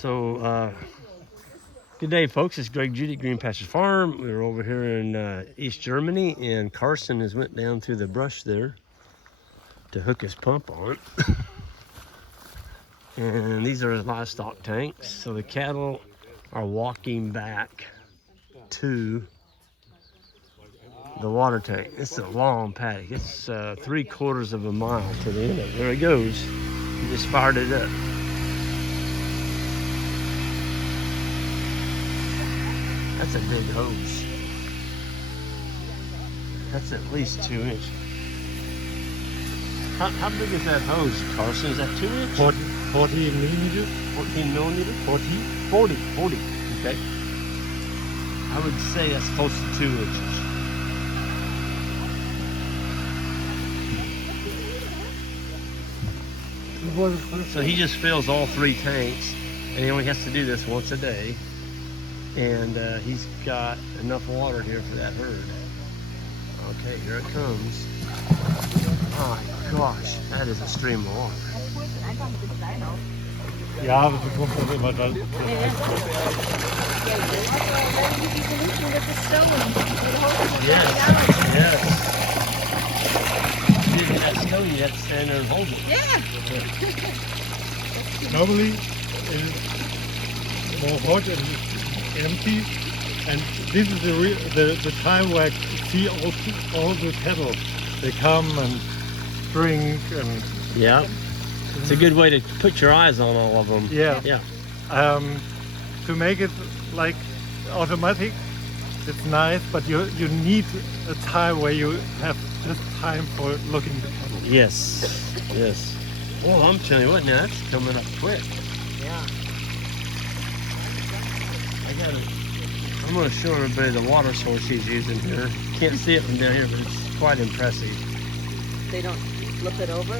So, good day, folks. It's Greg Judy, Green Pasture Farm. We're over here in East Germany, and Carson has went down through the brush there to hook his pump on. And these are livestock tanks. So the cattle are walking back to the water tank. It's a long paddock. It's 3/4 of a mile to the end of it. There it goes. He just fired it up. That's a big hose. That's at least 2 inches. How big is that hose, Carson? Is that 2 inch? 40 millimeters. 14 millimeters? 40. 40. Okay. I would say that's close to 2 inches. So he just fills all 3 tanks, and he only has to do this once a day. And he's got enough water here for that herd. Okay, here it comes. My gosh, that is a stream of water. Ja, aber du kommst auch immer dann. Yes. See, that's stone, you have to stand there and hold it. Yeah. Normally, it's more hot and empty, and this is the time where I see all the cattle. They come and drink and. Yeah. It's a good way to put your eyes on all of them. Yeah. Yeah. To make it like automatic, it's nice, but you need a time where you have just time for looking at the cattle. Yes. Well, I'm telling you what, now that's coming up quick. Yeah. I'm going to show everybody the water source he's using here. Can't see it from down here, but it's quite impressive. They don't flip it over?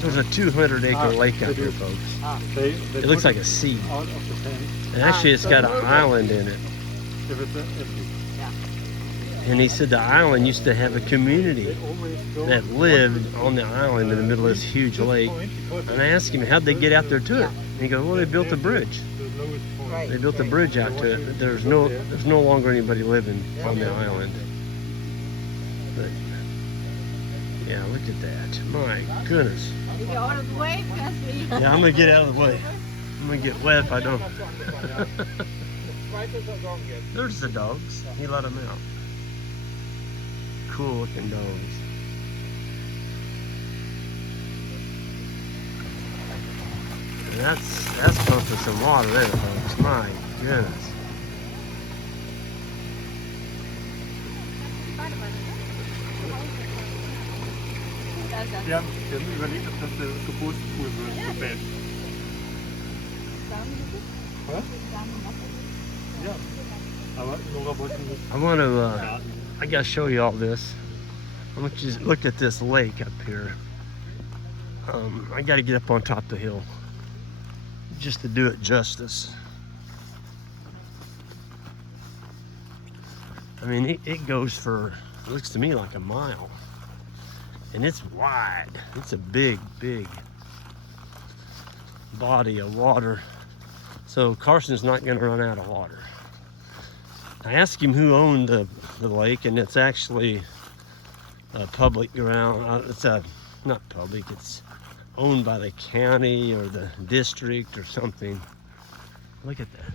There's a 200-acre lake out here, folks. They It looks like a sea. out of the tank. And actually, it's so got an move it. island in it. If it's empty. And he said the island used to have a community that lived on the island in the middle of this huge lake. And I asked him, how'd they get out there to it? And he goes, well, they built a bridge. Right. They built a bridge out to it. There's no longer anybody living on the island. But yeah, look at that. My goodness. You get out of the way, pass me. Yeah, I'm gonna get out of the way. I'm gonna get wet if I don't. There's the dogs. He let them out. Cool looking dogs. And that's pumping some water there, folks. My goodness. Wir haben überlegt, ob das der Geburtspool wird. Ja. Ja. Aber Nora wollte nicht. I gotta show you all this. I want you to look at this lake up here. I gotta get up on top of the hill just to do it justice. I mean, it goes for, it looks to me like a mile. And it's wide. It's a big body of water. So Carson's not gonna run out of water. I asked him who owned the lake, and it's actually a public ground. It's not public, it's owned by the county or the district or something. Look at that.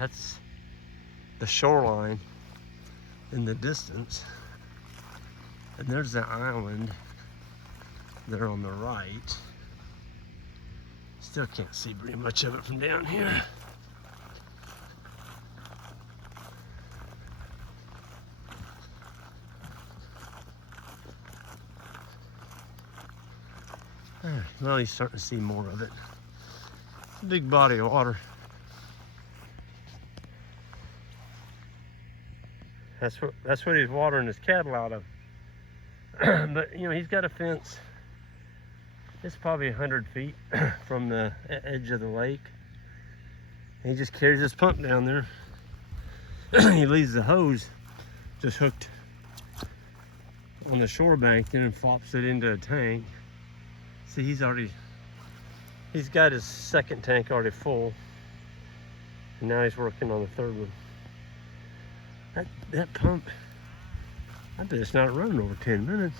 That's the shoreline in the distance. And there's the island there on the right. Still can't see very much of it from down here. Well, he's starting to see more of it. It's a big body of water. That's what he's watering his cattle out of. But you know, he's got a fence. It's probably 100 feet from the edge of the lake. And he just carries his pump down there. He leaves the hose just hooked on the shore bank, then flops it into a tank. See, he's already He's got his second tank already full. And now he's working on the third one. That pump, I bet it's not running over 10 minutes.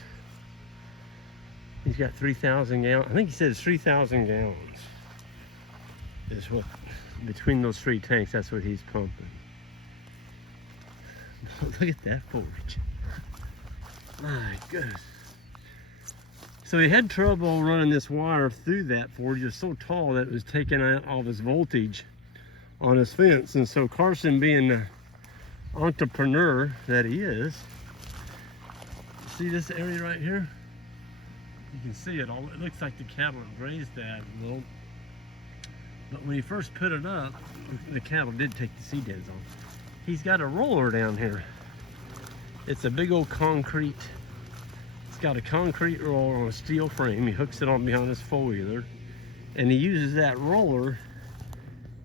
He's got 3,000 gallons. I think he said it's 3,000 gallons. Is what, between those three tanks, that's what he's pumping. Look at that forage. My goodness. So he had trouble running this wire through that forage. It was so tall that it was taking out all of his voltage on his fence. And so Carson, being the entrepreneur that he is, see this area right here? You can see it all. It looks like the cattle have grazed that a little. But when he first put it up, the cattle did take the seed heads off. He's got a roller down here. It's a big old concrete. It's got a concrete roller on a steel frame. He hooks it on behind his four-wheeler. And he uses that roller.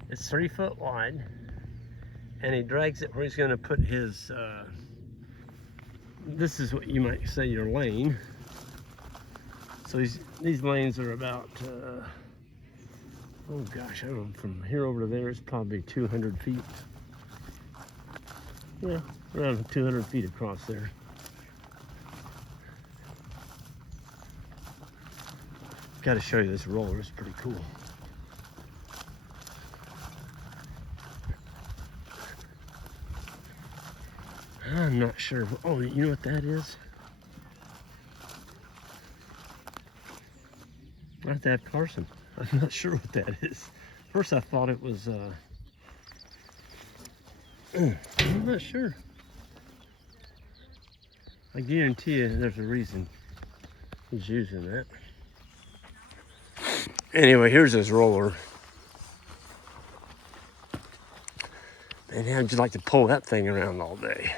It's 3 foot wide. And he drags it where he's gonna put his, this is what you might say your lane. So these lanes are about, oh gosh, I don't know, from here over to there, it's probably 200 feet. Yeah, around 200 feet across there. Got to show you this roller, it's pretty cool. I'm not sure. Oh, you know what that is? Not that Carson. I'm not sure what that is. First I thought it was, I'm not sure. I guarantee you there's a reason he's using that. Anyway, here's his roller. Man, how'd you like to pull that thing around all day?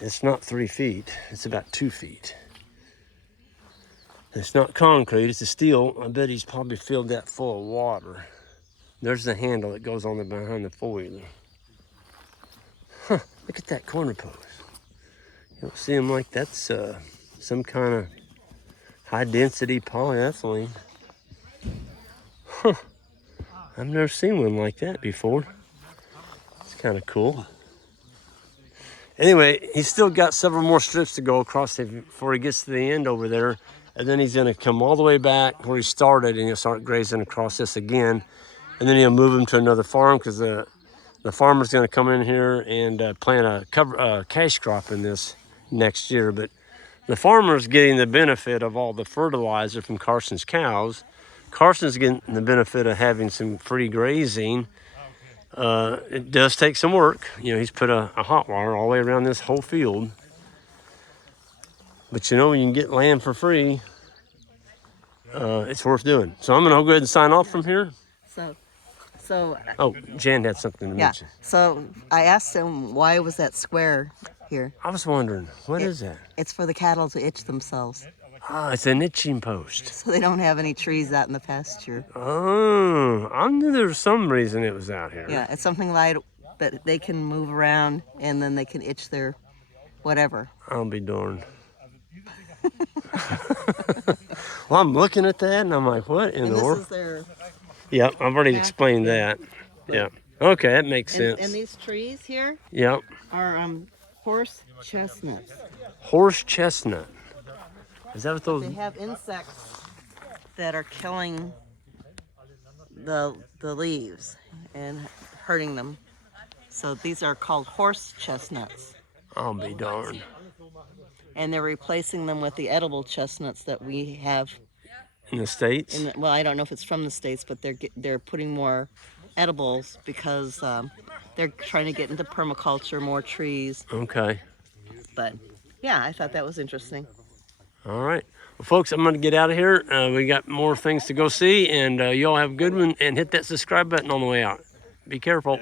It's not 3 feet, it's about 2 feet. It's not concrete, it's a steel. I bet he's probably filled that full of water. There's the handle that goes on behind the four-wheeler. Huh, look at that corner post. You don't see them like that's some kind of high-density polyethylene. Huh, I've never seen one like that before. It's kind of cool. Anyway, he's still got several more strips to go across before he gets to the end over there. And then he's gonna come all the way back where he started and he'll start grazing across this again. And then he'll move him to another farm because the farmer's gonna come in here and plant a cash crop in this next year. But the farmer's getting the benefit of all the fertilizer from Carson's cows. Carson's getting the benefit of having some free grazing. It does take some work. You know, he's put a hot wire all the way around this whole field. But you know, when you can get land for free, it's worth doing. So I'm gonna go ahead and sign off from here. So. Oh, Jan had something to mention. So I asked him, why was that square here? I was wondering, what is that? It's for the cattle to itch themselves, Ah, it's an itching post. so they don't have any trees out in the pasture. Oh, I knew there was some reason it was out here. Yeah, it's something light, but they can move around and then they can itch their whatever. I'll be darned. Well, I'm looking at that and I'm like, what in And the this world? is their. Yep, I've already explained that. Yeah. Okay, that makes sense. And these trees here Yep. are horse chestnuts. Horse chestnut. Is that what those? They have insects that are killing the leaves and hurting them. So these are called horse chestnuts. I'll be darned. And they're replacing them with the edible chestnuts that we have. In the States? Well, I don't know if it's from the States, but they're putting more edibles because they're trying to get into permaculture, more trees. Okay. But yeah, I thought that was interesting. All right. Well, folks, I'm going to get out of here. We got more things to go see, and you all have a good one, and hit that subscribe button on the way out. Be careful.